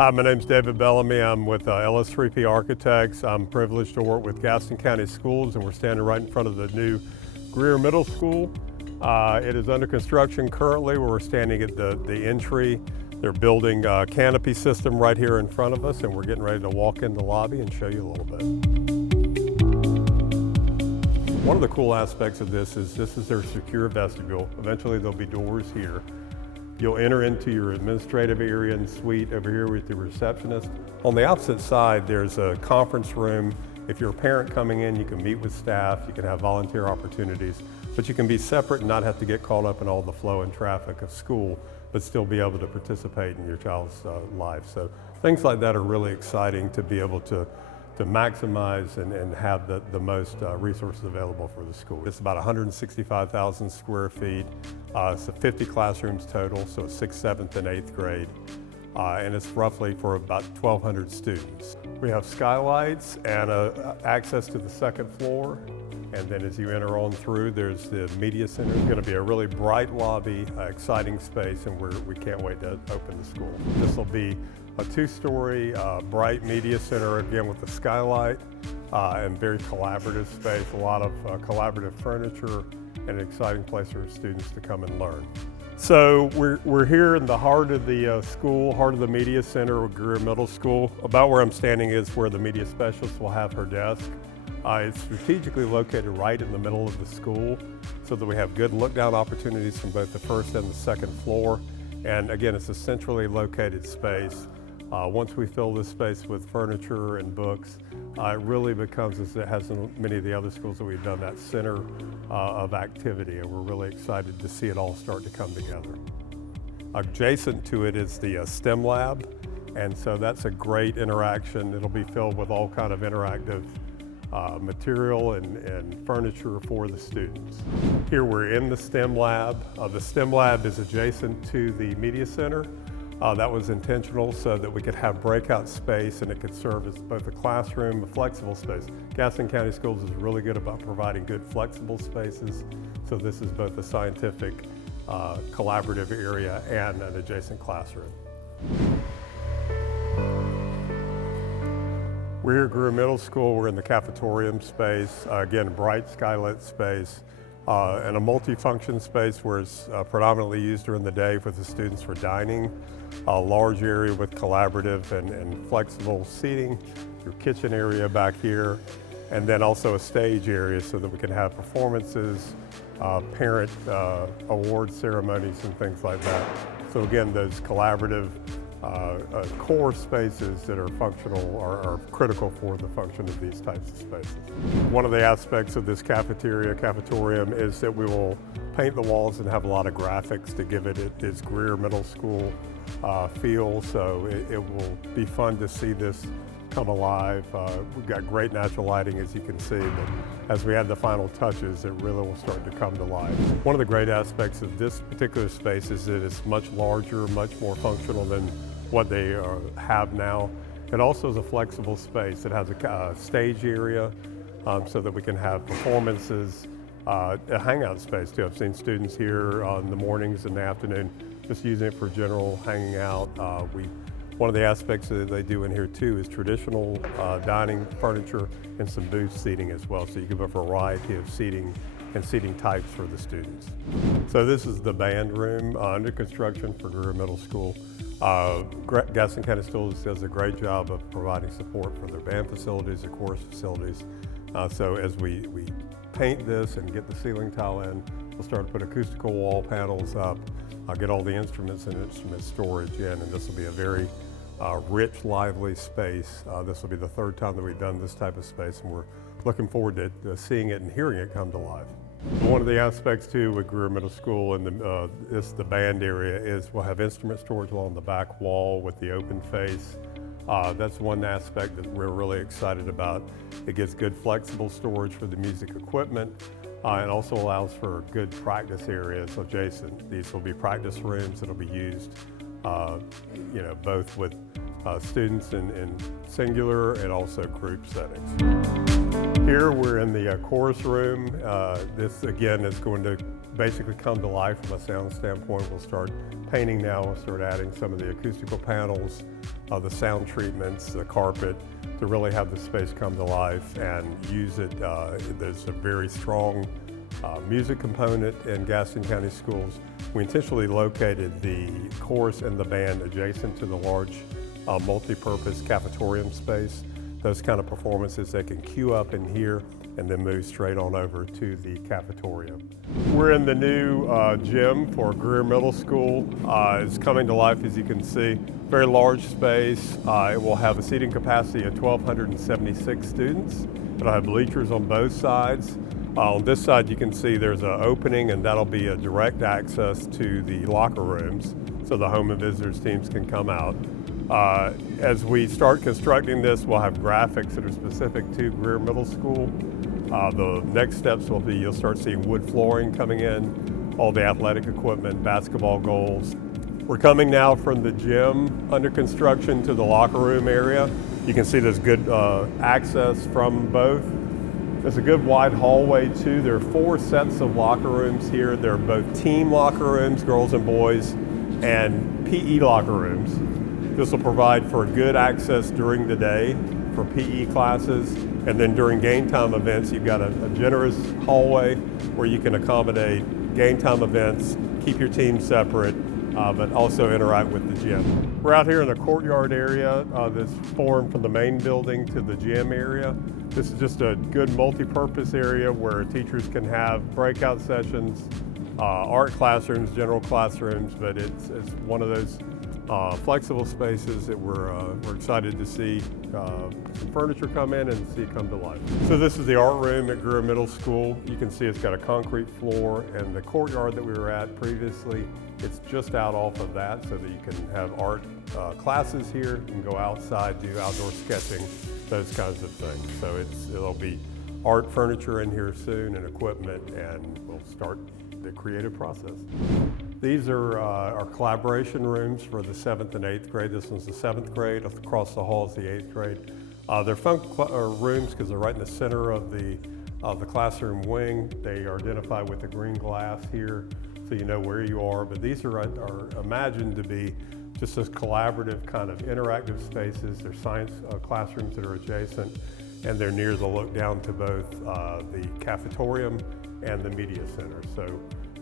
Hi, my name's David Bellamy. I'm with LS3P Architects. I'm privileged to work with Gaston County Schools, and we're standing right in front of the new Grier Middle School. It is under construction currently. We're standing at the entry. They're building a canopy system right here in front of us, and we're getting ready to walk in the lobby and show you a little bit. One of the cool aspects of this is their secure vestibule. Eventually there'll be doors here. You'll enter into your administrative area and suite over here with the receptionist. On the opposite side, there's a conference room. If you're a parent coming in, you can meet with staff, you can have volunteer opportunities, but you can be separate and not have to get caught up in all the flow and traffic of school, but still be able to participate in your child's life. So things like that are really exciting to be able to maximize and have the most resources available for the school. It's about 165,000 square feet. It's 50 classrooms total, so it's 6th, 7th, and 8th grade. And it's roughly for about 1,200 students. We have skylights and access to the second floor. And then as you enter on through, there's the media center. It's going to be a really bright lobby, exciting space, and we can't wait to open the school. This will be a 2-story bright media center, again with the skylight, and very collaborative space, a lot of collaborative furniture, and an exciting place for students to come and learn. So we're here in the heart of the school, heart of the media center of Grier Middle School. About where I'm standing is where the media specialist will have her desk. It's strategically located right in the middle of the school so that we have good look-down opportunities from both the first and the second floor. And again, it's a centrally located space. Once we fill this space with furniture and books, it really becomes, as it has in many of the other schools that we've done, that center of activity, and we're really excited to see it all start to come together. Adjacent to it is the STEM lab, and so that's a great interaction. It'll be filled with all kind of interactive material and furniture for the students. Here we're in the STEM lab. The STEM lab is adjacent to the media center. That was intentional so that we could have breakout space and it could serve as both a classroom, a flexible space. Gaston County Schools is really good about providing good flexible spaces. So this is both a scientific, collaborative area and an adjacent classroom. We're here at Grier Middle School. We're in the cafetorium space. Again, a bright skylit space. And a multi-function space where it's predominantly used during the day for the students for dining. A large area with collaborative and flexible seating. Your kitchen area back here. And then also a stage area so that we can have performances, parent award ceremonies and things like that. So again, those collaborative core spaces that are functional are critical for the function of these types of spaces. One of the aspects of this cafetorium is that we will paint the walls and have a lot of graphics to give it its Grier Middle School feel, so it will be fun to see this come alive. We've got great natural lighting, as you can see, but as we add the final touches, it really will start to come to life. One of the great aspects of this particular space is that it's much larger, much more functional than what they have now. It also is a flexible space. It has a stage area so that we can have performances, a hangout space too. I've seen students here in the mornings and the afternoon just using it for general hanging out. One of the aspects that they do in here too is traditional dining furniture and some booth seating as well. So you give a variety of seating and seating types for the students. So this is the band room under construction for Grier Middle School. Gaston County Schools does a great job of providing support for their band facilities, their chorus facilities. So as we paint this and get the ceiling tile in, we'll start to put acoustical wall panels up, get all the instruments and instrument storage in, and this will be a very rich, lively space. This will be the 3rd time that we've done this type of space, and we're looking forward to seeing it and hearing it come to life. One of the aspects too with Grier Middle School and the band area is we'll have instrument storage along the back wall with the open face. That's one aspect that we're really excited about. It gives good flexible storage for the music equipment. It also allows for good practice areas adjacent. These will be practice rooms that will be used both with students in singular and also group settings. Here we're in the chorus room. This again is going to basically come to life from a sound standpoint. We'll start painting now, we'll start adding some of the acoustical panels, the sound treatments, the carpet, to really have the space come to life and use it. There's a very strong music component in Gaston County Schools. We intentionally located the chorus and the band adjacent to the large multi-purpose cafetorium space. Those kind of performances they can queue up in here and then move straight on over to the cafetorium. We're in the new gym for Grier Middle School. It's coming to life, as you can see. Very large space. It will have a seating capacity of 1,276 students. It'll have bleachers on both sides. On this side you can see there's an opening, and that'll be a direct access to the locker rooms so the home and visitors teams can come out. As we start constructing this, we'll have graphics that are specific to Grier Middle School. The next steps will be you'll start seeing wood flooring coming in, all the athletic equipment, basketball goals. We're coming now from the gym under construction to the locker room area. You can see there's good access from both. There's a good wide hallway too. There are 4 sets of locker rooms here. There are both team locker rooms, girls and boys, and PE locker rooms. This will provide for good access during the day for PE classes, and then during game time events, you've got a generous hallway where you can accommodate game time events, keep your team separate, but also interact with the gym. We're out here in the courtyard area that's formed from the main building to the gym area. This is just a good multi-purpose area where teachers can have breakout sessions, art classrooms, general classrooms, but it's one of those flexible spaces that we're excited to see some furniture come in and see come to life. So this is the art room at Grier Middle School. You can see it's got a concrete floor, and the courtyard that we were at previously, it's just out off of that so that you can have art classes here. You can go outside, do outdoor sketching, those kinds of things. So it'll be art furniture in here soon and equipment, and we'll start the creative process. These are our collaboration rooms for the 7th and 8th grade. This one's the 7th grade. Across the hall is the 8th grade. They're fun rooms because they're right in the center of the classroom wing. They are identified with the green glass here, so you know where you are. But these are imagined to be just as collaborative kind of interactive spaces. They're science classrooms that are adjacent, and they're near the look down to both the cafetorium and the media center. So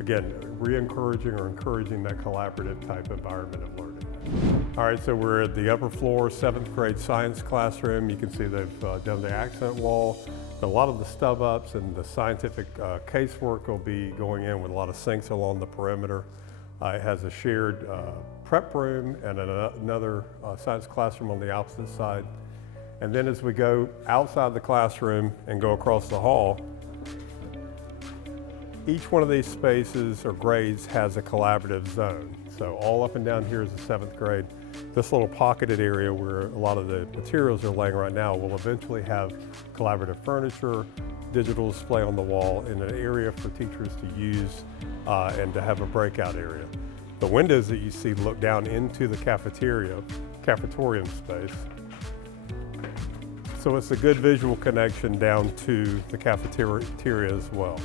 again, encouraging that collaborative type environment of learning. All right, so we're at the upper floor, 7th grade science classroom. You can see they've done the accent wall. A lot of the stub ups and the scientific casework will be going in with a lot of sinks along the perimeter. It has a shared prep room and another science classroom on the opposite side. And then as we go outside the classroom and go across the hall, each one of these spaces or grades has a collaborative zone. So all up and down here is the 7th grade. This little pocketed area where a lot of the materials are laying right now will eventually have collaborative furniture, digital display on the wall, in an area for teachers to use and to have a breakout area. The windows that you see look down into the cafetorium space. So it's a good visual connection down to the cafeteria as well.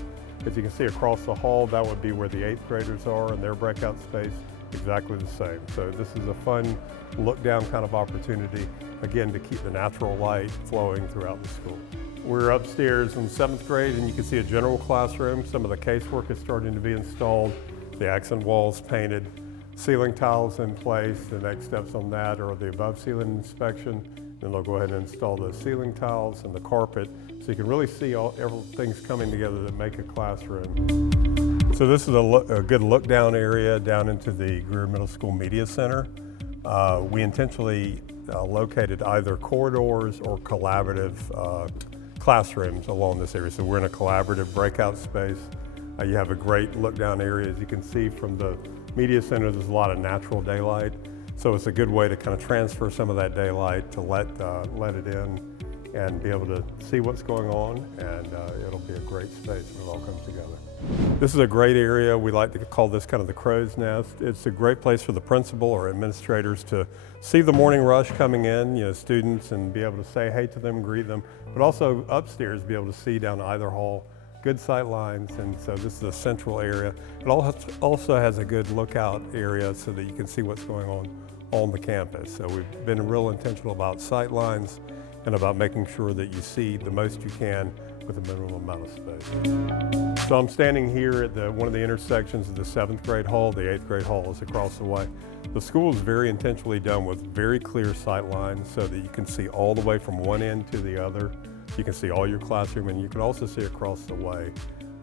As you can see across the hall, that would be where the 8th graders are, and their breakout space, exactly the same. So this is a fun look down kind of opportunity, again, to keep the natural light flowing throughout the school. We're upstairs in 7th grade, and you can see a general classroom. Some of the casework is starting to be installed, the accent walls painted, ceiling tiles in place. The next steps on that are the above ceiling inspection. Then they'll go ahead and install the ceiling tiles and the carpet, so you can really see everything's coming together that make a classroom. So this is a good look down area down into the Grier Middle School Media Center. We intentionally located either corridors or collaborative classrooms along this area. So we're in a collaborative breakout space. You have a great look down area. As you can see from the Media Center, there's a lot of natural daylight. So it's a good way to kind of transfer some of that daylight to let it in and be able to see what's going on, and it'll be a great space when it all comes together. This is a great area. We like to call this kind of the crow's nest. It's a great place for the principal or administrators to see the morning rush coming in, students, and be able to say hey to them, greet them, but also upstairs be able to see down either hall good sight lines, and so this is a central area. It also has a good lookout area so that you can see what's going on the campus. So we've been real intentional about sight lines and about making sure that you see the most you can with a minimum amount of space. So I'm standing here at one of the intersections of the 7th grade hall. The 8th grade hall is across the way. The school is very intentionally done with very clear sight lines so that you can see all the way from one end to the other. You can see all your classroom, and you can also see across the way.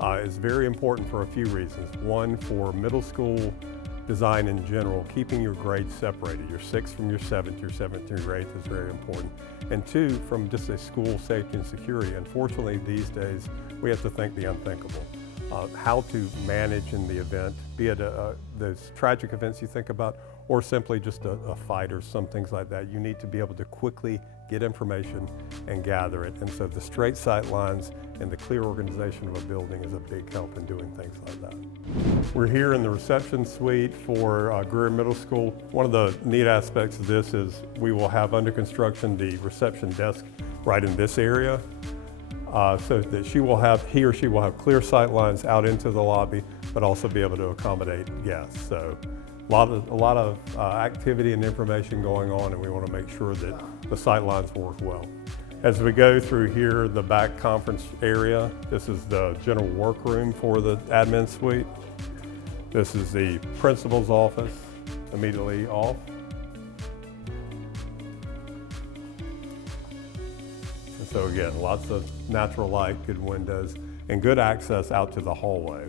It's very important for a few reasons. One, for middle school design in general, keeping your grades separated. Your 6th from your 7th, your 7th through your 8th is very important. And two, from just a school safety and security. Unfortunately, these days, we have to think the unthinkable. How to manage in the event, be it those tragic events you think about, or simply just a fight or some things like that. You need to be able to quickly get information and gather it. And so the straight sight lines and the clear organization of a building is a big help in doing things like that. We're here in the reception suite for Grier Middle School. One of the neat aspects of this is we will have under construction the reception desk right in this area. So that he or she will have clear sight lines out into the lobby, but also be able to accommodate guests. So a lot of activity and information going on, and we want to make sure that the sight lines work well. As we go through here, the back conference area, this is the general workroom for the admin suite. This is the principal's office, immediately off. So again, lots of natural light, good windows, and good access out to the hallway,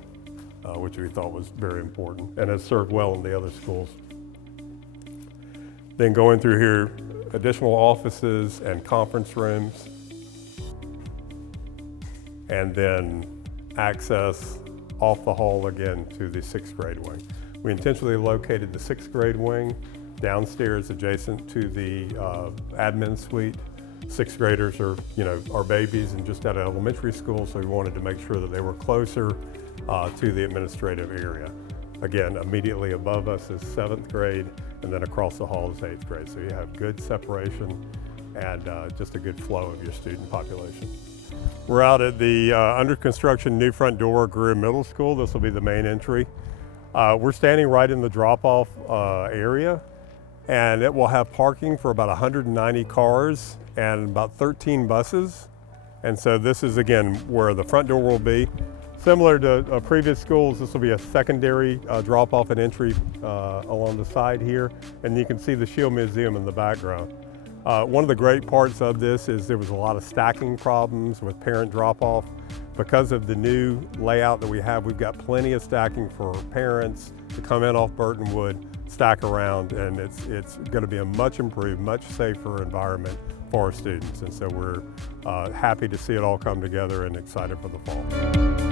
which we thought was very important and has served well in the other schools. Then going through here, additional offices and conference rooms, and then access off the hall again to the 6th grade wing. We intentionally located the 6th grade wing downstairs adjacent to the admin suite. 6th graders are, our babies and just out of elementary school, so we wanted to make sure that they were closer to the administrative area. Again, immediately above us is 7th grade, and then across the hall is 8th grade. So you have good separation and just a good flow of your student population. We're out at the under construction new front door of Grier Middle School. This will be the main entry. We're standing right in the drop-off area, and it will have parking for about 190 cars and about 13 buses. And so this is, again, where the front door will be. Similar to previous schools, this will be a secondary drop-off and entry along the side here. And you can see the Shield Museum in the background. One of the great parts of this is there was a lot of stacking problems with parent drop-off. Because of the new layout that we have, we've got plenty of stacking for parents to come in off Burton Wood, stack around, and it's going to be a much improved, much safer environment for our students. And so we're happy to see it all come together and excited for the fall.